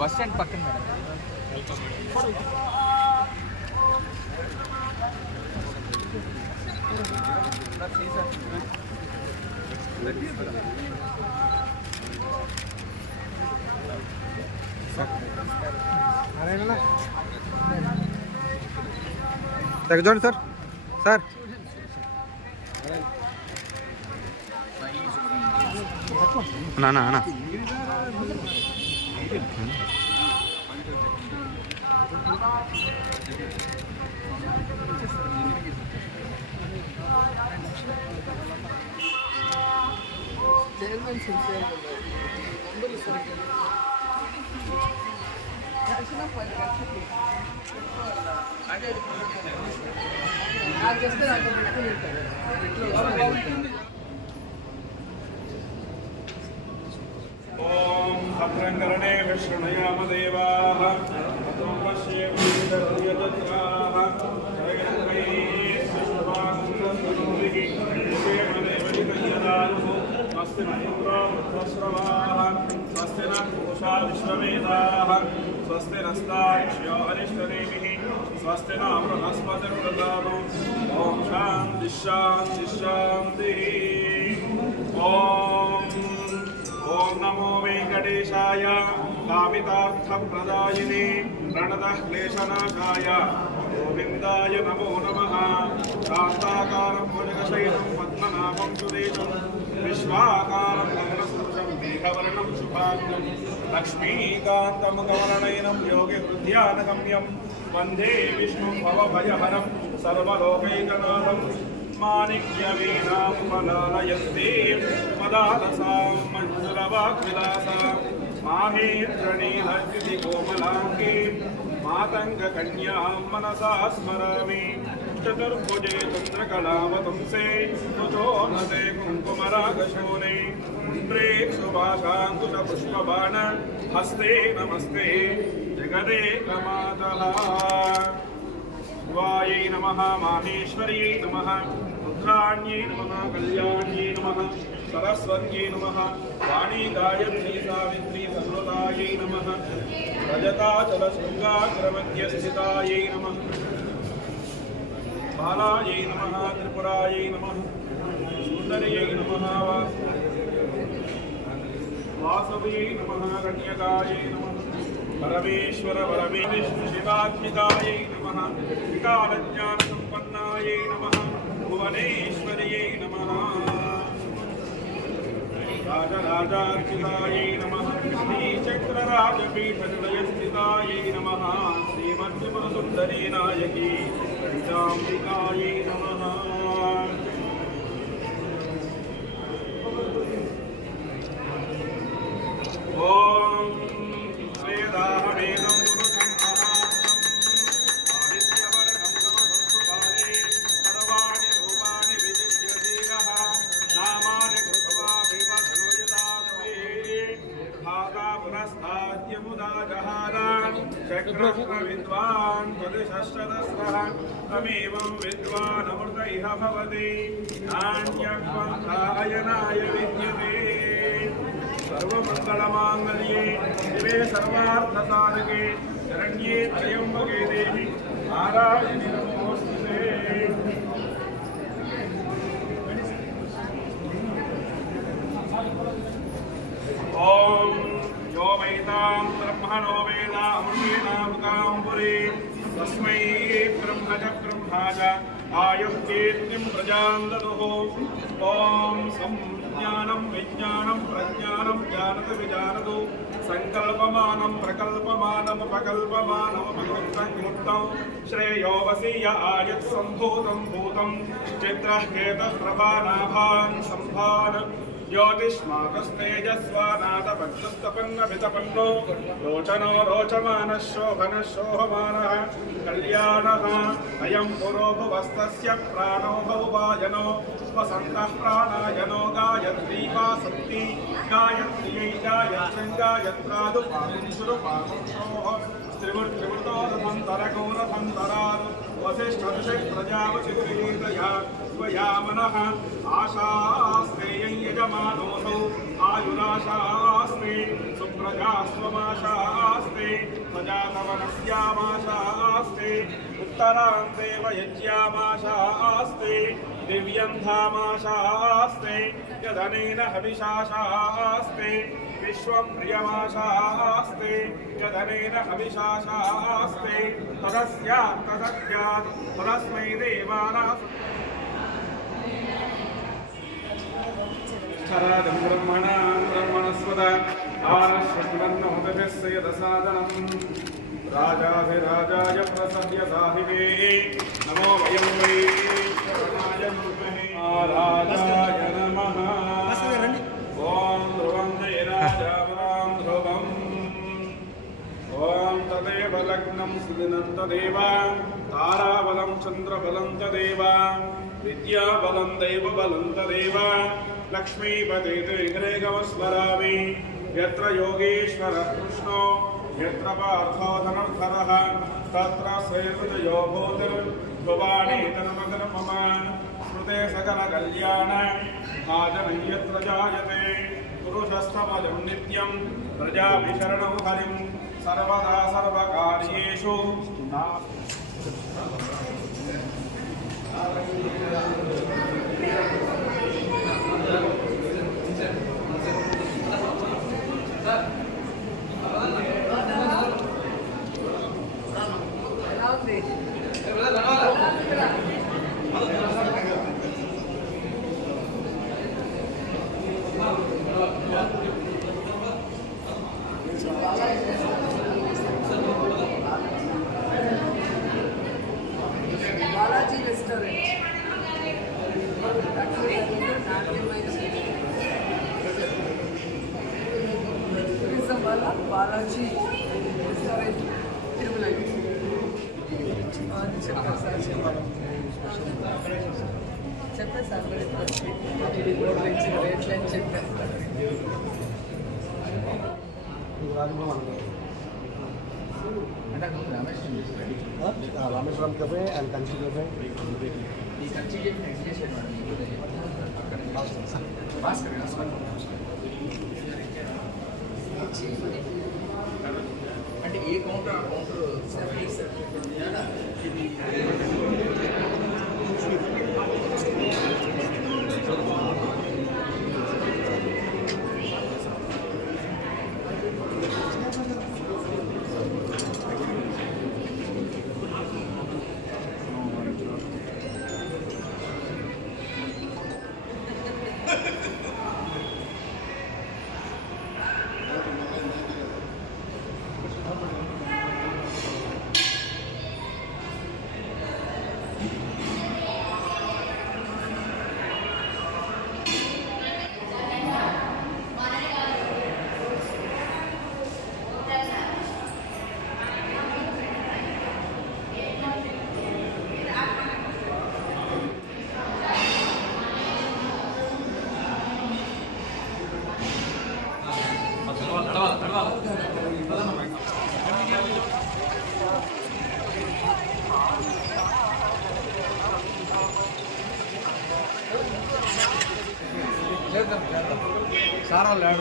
Bus stand పక్కన madam. చూడండి sir. Sir నానా అన్నా ఓం భద్రంకరణే విష్ణుయామ దేవాః తతో పశ్యేమేతద్యజత్రాః స్వస్తి నో వృద్ధశ్రవాః స్వస్తి నూషా విశ్వవేదాః స్వస్తి నస్తాక్ష్యో అరిష్టనేమిః స్వస్తి న బృహస్పతిర్దదాతు. ఓం శాంతి శాంతి శాంతి. ఓం నమో వెంకటేశాయ కామితార్థప్రదాయినే ప్రణతః క్లేశనాశాయ గోవిందాయ నమో నమః. శాంతాకారం భుజగశయనం పద్మనాభం సురేశం విశ్వాకారం గగనసదృశం మేఘవర్ణం శుభాంగం లక్ష్మీకాంతముఖవర్ణనయనం యోగి హృద్యానగమ్యం వందే విష్ణుం భవభయహరం సర్వలోకైకనాథం. మాణిక్యవీణాం ఫలాలయస్తే మదాలసాం మంజులవాగ్విలాసాం మాహేంద్రనీలద్యుతి కోమలాంగే మాతంగకన్యాం మనసా స్మరామి. చతుర్భుజే చంద్రకళావతంసే కుతోన్నతే కుంకుమరాగశోనే పుండ్రే సుభాషాంకుశపుష్పబాణ హస్తే నమస్తే జగదేకమాతః. శివాయై నమః మాహేశ్వర్యై నమః రుద్రాణ్యై నమః కళ్యాణ్యై నమః సరస్వత్యై నమః వాణీ గాయత్రీ సావిత్రీ సంవృతాయై నమః రజతాచల శృంగాగ్రమధ్యస్థితాయై నమః బాలాయై నమః త్రిపురాయై నమః సుందర్యై నమః వాసవ్యై నమః కన్యకాయై నమః పరమేశ్వర పరమే విష్ణు శివాత్మికాయై నమః వికారజ్ఞాన సంపన్నాయై నమః భువనేశ్వర్యై నమః రాజరాజార్చితాయై నమః శ్రీచక్రరాజపీఠనిలయస్థితాయై నమః శ్రీమత్త్రిపురసుందరీ నాయకీ లలితాంబికాయై నమః. ఓం వేదాహవేదం విద్వాన్ పదశస్త్రదస్రః తమేవం విద్వాన్ అమృత ఇహ భవతి నాణ్యత్వంతాయనాయ విద్యతే. సర్వమంగళమాంగళ్యే శివే సర్వార్థసాధకే శరణ్యే త్రయంబకే దేవి నారాయణి నమోస్తుతే. ఓం यो वैतां ब्रह्मणो वेदामृतेनावृतां पुरी तस्मै ब्रह्म च ब्रह्मा च आयुः कीर्तिं प्रजां ददुः. ॐ संज्ञानं विज्ञानं प्रज्ञानं जानत विजानतु संकल्पमानं प्रकल्पमानमुपकल्पमानमुपकृतं क्लुप्तं श्रेयो वसीय आयत् सम्भूतं भूतं चित्रः केतः प्रभानाभान् सम्भान ज्योतिष्माकस्तेजस्वानाथपक्षस्तपन्नभितपन्नो रोचनो रोचमानः शोभनः शोभमानः कल्याणः अयं पुरो भुवस्तस्य प्राणो भौवायनो वसन्तः प्राणायनो गायत्री वासन्ति गायत्र्यै गायत्रं गायत्रादुपादिषुरुपादुषोः त्रिवृत्तोरथन्तरगौरथन्तरात् वसिष्ठऋषिः प्रजावचिगृहीतया स्वयामनः आशास्तेयं यजमानोऽसौ आयुराशास्ते सुप्रजास्त्वमाशास्ते प्रजातवनस्यामाशास्ते उत्तरां देवयज्ञामाशास्ते दिव्यं धामाशास्ते यदनेन हविषाशास्ते विश्वं प्रियमाशास्ते यदनेन हविषाशास्ते तदस्यात् तदस्यात् तदस्मै देवानां क्षरादं ब्रह्मणस्वद आनश्वन्नोदभिस्य यदसादनम् राजाधिराजाय प्रसद्य साहिवे नमो वयं वै शरणाय विद्महे राजाय नमः ॐ ध्रुवं जयराजावरां ध्रुवम् ॐ तदेव लग्नं सुदिनं तदेव ताराबलं चन्द्रबलं तदेव विद्याबलं दैवबलं तदेव लक्ष्मीपते त्रिग्रेगमस्मरामि यत्र योगेश्वरः कृष्णो यत्र पार्थो धनुर्धरः तत्र श्रीहृदयो भूतिर्भुवाणी तन्मतिर्मम स्मृते सकलकल्याण भाजनं यत्र जायते पुरुषस्तमजं नित्यं प्रजाभिशरणं हरिं सर्वदा सर्वकार्येषु బాలాజీ రెస్టారెంట్ టూరిజం వల్ల బాలాజీ రెస్టారెంట్ తిరుమల చెప్పారు సార్ చెప్పారు సార్ ఇది బోర్డు ఇచ్చిన రేట్లు అని చెప్పారు రామేశ్వరం కఫే అండ్ కంచి కఫే ఈ కంచి చేసాడు అంటే ఏ కౌంటర్ ఆ కౌంటర్ సార్ వాళ్ళు